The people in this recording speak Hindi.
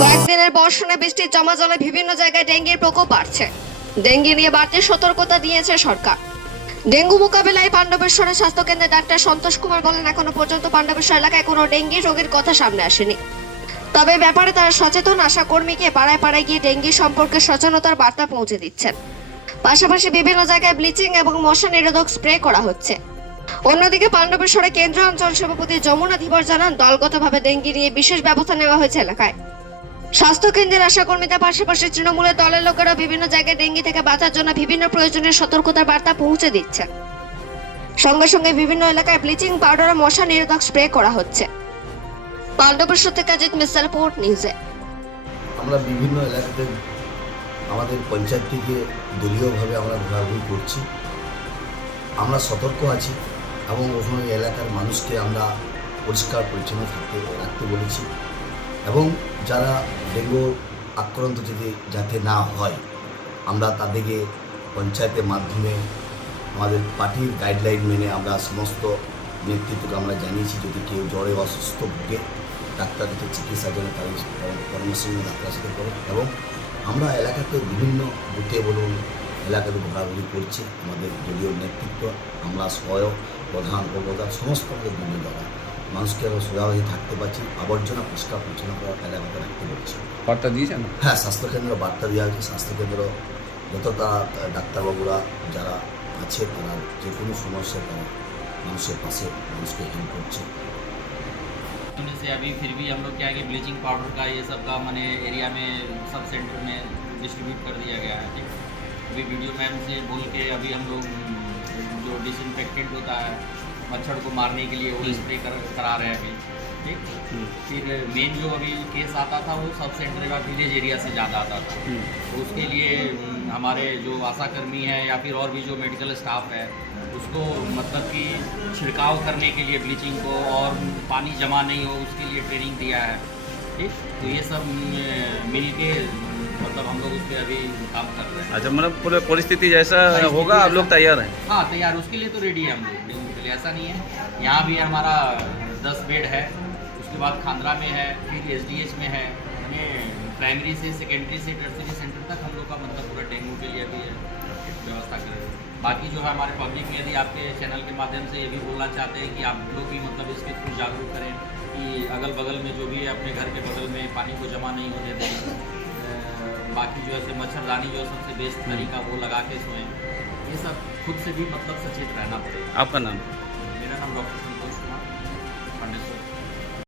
কয়েকদিনের বর্ষণে বৃষ্টির জমা জলে বিভিন্ন জায়গায় ডেঙ্গির প্রকোপ বাড়ছে। ডেঙ্গি নিয়ে বাড়তি সতর্কতা দিয়েছে সরকার। ডেঙ্গু মোকাবিলায় পাণ্ডবেশ্বরের স্বাস্থ্য কেন্দ্রের ডাক্তার সন্তোষ কুমার বলেন, এখনও পর্যন্ত পাণ্ডবেশ্বর এলাকায় কোনো ডেঙ্গি রোগীর কথা সামনে আসেনি। তবে ব্যাপারে তারা সচেতন আশা কর্মীকে পাড়ায় পাড়ায় গিয়ে ডেঙ্গি সম্পর্কে সচেতনতার বার্তা পৌঁছে দিচ্ছেন। পাশাপাশি বিভিন্ন জায়গায় ব্লিচিং এবং মশা নিরোধক স্প্রে করা হচ্ছে। অন্যদিকে পাণ্ডবেশ্বরে কেন্দ্রীয় অঞ্চল সভাপতি যমুনা ধীবর জানান, দলগতভাবে ডেঙ্গি নিয়ে বিশেষ ব্যবস্থা নেওয়া হয়েছে এলাকায়। স্বাস্থ্য কেন্দ্রের আশাকর্মীদের পাশাপাশি তৃণমূলের দলের লোকেরা বিভিন্ন জায়গায় ডেঙ্গি থেকে বাঁচার জন্য বিভিন্ন প্রয়োজনীয় সতর্কতার বার্তা পৌঁছে দিচ্ছে সঙ্গে সঙ্গে বিভিন্ন এলাকায় ব্লিচিং পাউডার ও মশা নিরোধক স্প্রে করা হচ্ছে। পাণ্ডবেশ্বর থেকে অজিত মিশ্র রিপোর্ট, নিউজে। আমরা বিভিন্ন এলাকাতে আমাদের পঞ্চায়েত থেকে দলীয়ভাবে আমরা ঘোরাঘুরি করছি। আমরা সতর্ক আছি। এবং ওখানে এলাকার মানুষকে আমরা পরিষ্কার পরিচ্ছন্ন থাকতে, রাখতে বলেছি। এবং যারা ডেঙ্গু আক্রান্ত যদি যাতে না হয়, আমরা তাদেরকে পঞ্চায়েতের মাধ্যমে আমাদের পার্টির গাইডলাইন মেনে আমরা সমস্ত নেতৃত্বকে আমরা জানিয়েছি, যদি কেউ জ্বরে অসুস্থ ভুগে ডাক্তার কাছে চিকিৎসার জন্য তাদের পরামর্শ নিয়ে ডাক্তারের সাথে করে এবং আমরা এলাকাতে বিভিন্ন বুথে বলুন, এলাকাতে ঘোরাঘুরি করছি, আমাদের দলীয় নেতৃত্ব, আমরা সহায়ক প্রধান উপপ্রধান সমস্ত আমাদের বিভিন্ন জায়গা মানুষকে আমরা সোজাভাবে থাকতে পারছি আবর্জনা পরিষ্কার পরিচ্ছন্ন করা এলাকাতে রাখতে পারছি বার্তা দিয়েছেন হ্যাঁ স্বাস্থ্যকেন্দ্র বার্তা দেওয়া হয়েছে স্বাস্থ্যকেন্দ্র যতটা ডাক্তারবাবুরা যারা আছে তারা যে কোনো সমস্যায় তারা মানুষের পাশে মানুষকে হেল্প করছে होने से अभी फिर भी हम लोग क्या है कि ब्लीचिंग पाउडर का ये सब का मैंने एरिया में सब सेंटर में डिस्ट्रीब्यूट कर दिया गया है ठीक अभी वीडियो मैम से बोल के अभी हम लोग उम, जो डिसइंफेक्टेंट होता है मच्छर को मारने के लिए वो स्प्रे कर करा रहे हैं अभी ठीक? फिर मेन जो अभी केस आता था वो सब सेंटर का विलेज एरिया से ज़्यादा आता था। तो उसके लिए हमारे जो आशा कर्मी हैं या फिर और भी जो मेडिकल स्टाफ है उसको मतलब कि छिड़काव करने के लिए ब्लीचिंग को और पानी जमा नहीं हो उसके लिए ट्रेनिंग दिया है ठीक? तो ये सब मिल के मतलब हम लोग उस पर अभी काम कर रहे हैं। अच्छा मतलब पूरे परिस्थिति जैसा होगा आप लोग तैयार हैं? हाँ तैयार उसके लिए तो रेडी है हम लोग डेंगू के लिए ऐसा नहीं है। यहाँ भी हमारा दस बेड है उसके बाद खांद्रा में है फिर एस में है प्राइमरी से सेकेंडरी से टर्सरी सेंटर तक हम लोग का मतलब पूरा डेंगू के लिए भी है व्यवस्था कर रहे हैं। बाकी जो है हमारे पब्लिक में यदि आपके चैनल के माध्यम से ये भी बोलना चाहते हैं कि आप लोग भी मतलब इसके थ्रू जागरूक करें कि अगल बगल में जो भी है अपने घर के बगल में पानी को जमा नहीं होने दें। जो है मच्छरदानी जो है सबसे बेस्ट तरीका वो लगा के सोएँ। ये सब खुद से भी मतलब सचेत रहना पड़ेगा। आपका नाम? मेरा नाम डॉक्टर